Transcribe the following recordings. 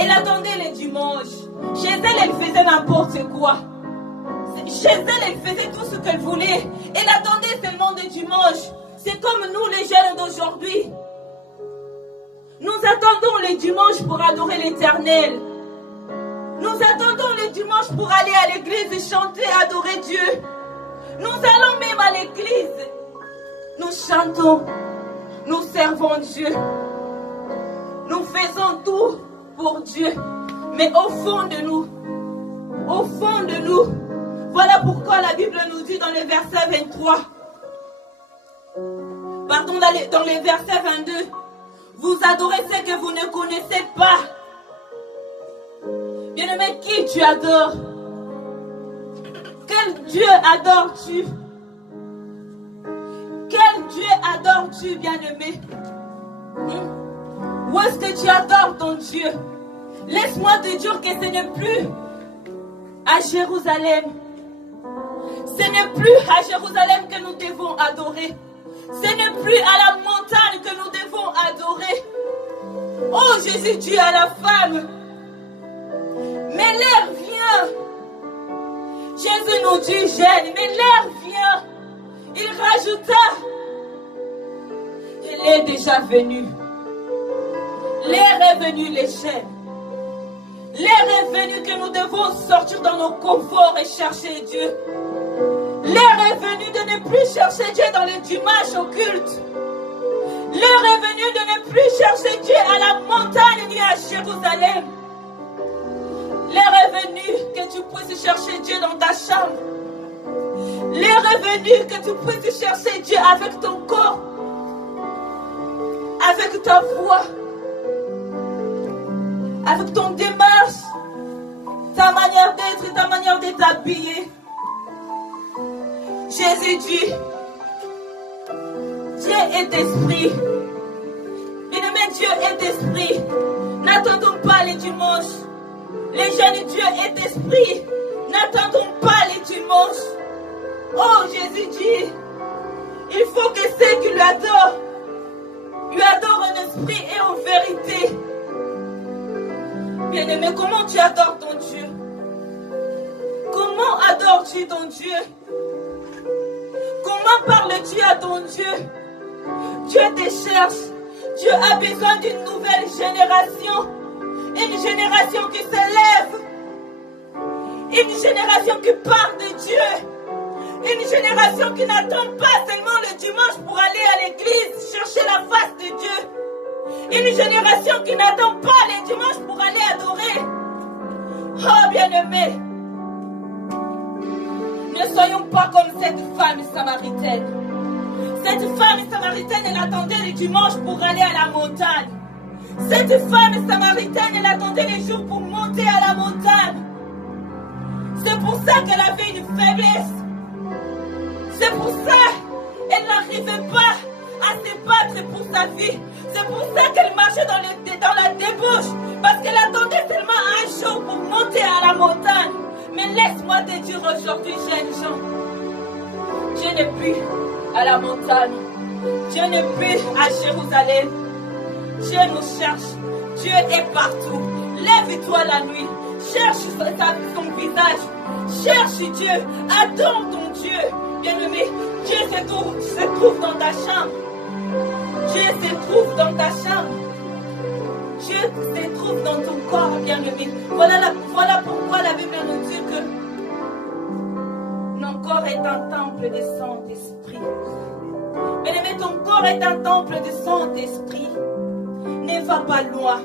Elle attendait les dimanches. Chez elle, elle faisait n'importe quoi. Chez elle, elle faisait tout ce qu'elle voulait. Elle attendait seulement des dimanches. C'est comme nous, les jeunes d'aujourd'hui. Nous attendons les dimanches pour adorer l'Éternel. Nous attendons les dimanches pour aller à l'église et chanter, adorer Dieu. Nous allons même à l'église. Nous chantons. Nous servons Dieu. Nous faisons tout pour Dieu. Mais au fond de nous, voilà pourquoi la Bible nous dit dans le verset 23, pardon, dans le verset 22, vous adorez ce que vous ne connaissez pas. Bien-aimé, qui tu adores? Quel Dieu adores-tu? Quel Dieu adores-tu, bien-aimé? Où est-ce que tu adores ton Dieu? Laisse-moi te dire que ce n'est plus à Jérusalem. Ce n'est plus à Jérusalem que nous devons adorer. Ce n'est plus à la montagne que nous devons adorer. Oh, Jésus dit à la femme, mais l'heure vient. Jésus nous dit, jeune, mais l'heure vient. Il rajouta, elle est déjà venue. L'heure est venue, les jeunes. L'heure est venue que nous devons sortir dans nos conforts et chercher Dieu. L'heure est venue de ne plus chercher Dieu dans les dimanches occultes. L'heure est venue de ne plus chercher Dieu à la montagne ni à Jérusalem. L'heure est venue que tu puisses chercher Dieu dans ta chambre. L'heure est venue que tu puisses chercher Dieu avec ton corps, avec ta voix, avec ton démarche, ta manière d'être et ta manière de t'habiller. Jésus dit, Dieu est esprit. Bien-aimé, Dieu est esprit. N'attendons pas les dimanches. Les jeunes, Dieu est esprit. N'attendons pas les dimanches. Oh, Jésus dit, il faut que ceux qui lui adorent en esprit et en vérité. Bien-aimé, comment tu adores ton Dieu? Comment adores-tu ton Dieu? Comment parles-tu à ton Dieu? Dieu te cherche. Dieu a besoin d'une nouvelle génération. Une génération qui s'élève. Une génération qui parle de Dieu. Une génération qui n'attend pas seulement le dimanche pour aller à l'église chercher la face de Dieu. Une génération qui n'attend pas les dimanches pour aller adorer. Oh bien-aimé, ne soyons pas comme cette femme samaritaine. Cette femme samaritaine, elle attendait les dimanches pour aller à la montagne. Cette femme samaritaine, elle attendait les jours pour monter à la montagne. C'est pour ça qu'elle avait une faiblesse. C'est pour ça qu'elle n'arrivait pas à se battre pour sa vie. C'est pour ça qu'elle marchait dans la débauche. Parce qu'elle attendait seulement un jour pour monter à la montagne. Mais laisse-moi te dire aujourd'hui, jeunes gens, Dieu n'est plus à la montagne. Dieu n'est plus à Jérusalem. Dieu nous cherche. Dieu est partout. Lève-toi la nuit. Cherche son visage. Cherche Dieu. Adore ton Dieu. Bien-aimé, Dieu se trouve dans ta chambre. Dieu se trouve dans ta chambre. Dieu se trouve dans ton corps, bien-aimé. Voilà pourquoi la Bible nous dit que notre corps est un temple de Saint-Esprit. Bien-aimé, ton corps est un temple de Saint-Esprit. Ne va pas loin.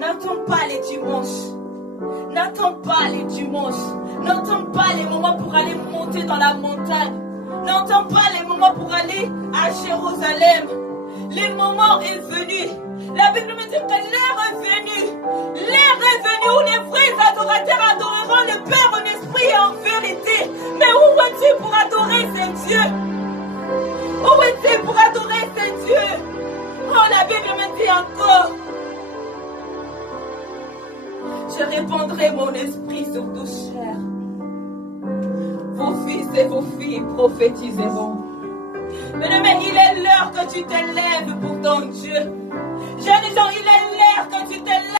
N'attends pas les dimanches. N'attends pas les dimanches. N'attends pas les moments pour aller monter dans la montagne. N'attends pas les moments pour aller à Jérusalem. Le moment est venu. La Bible me dit que l'heure est venue. L'heure est venue où les vrais adorateurs adoreront le Père en esprit et en vérité. Mais où es-tu pour adorer ces dieux? Où es-tu pour adorer ces dieux? Oh, la Bible me dit encore, je répandrai mon esprit sur toute chair. Vos fils et vos filles prophétiseront. Mais il est l'heure que tu t'élèves pour ton Dieu. Jeunes gens, il est l'heure que tu t'élèves.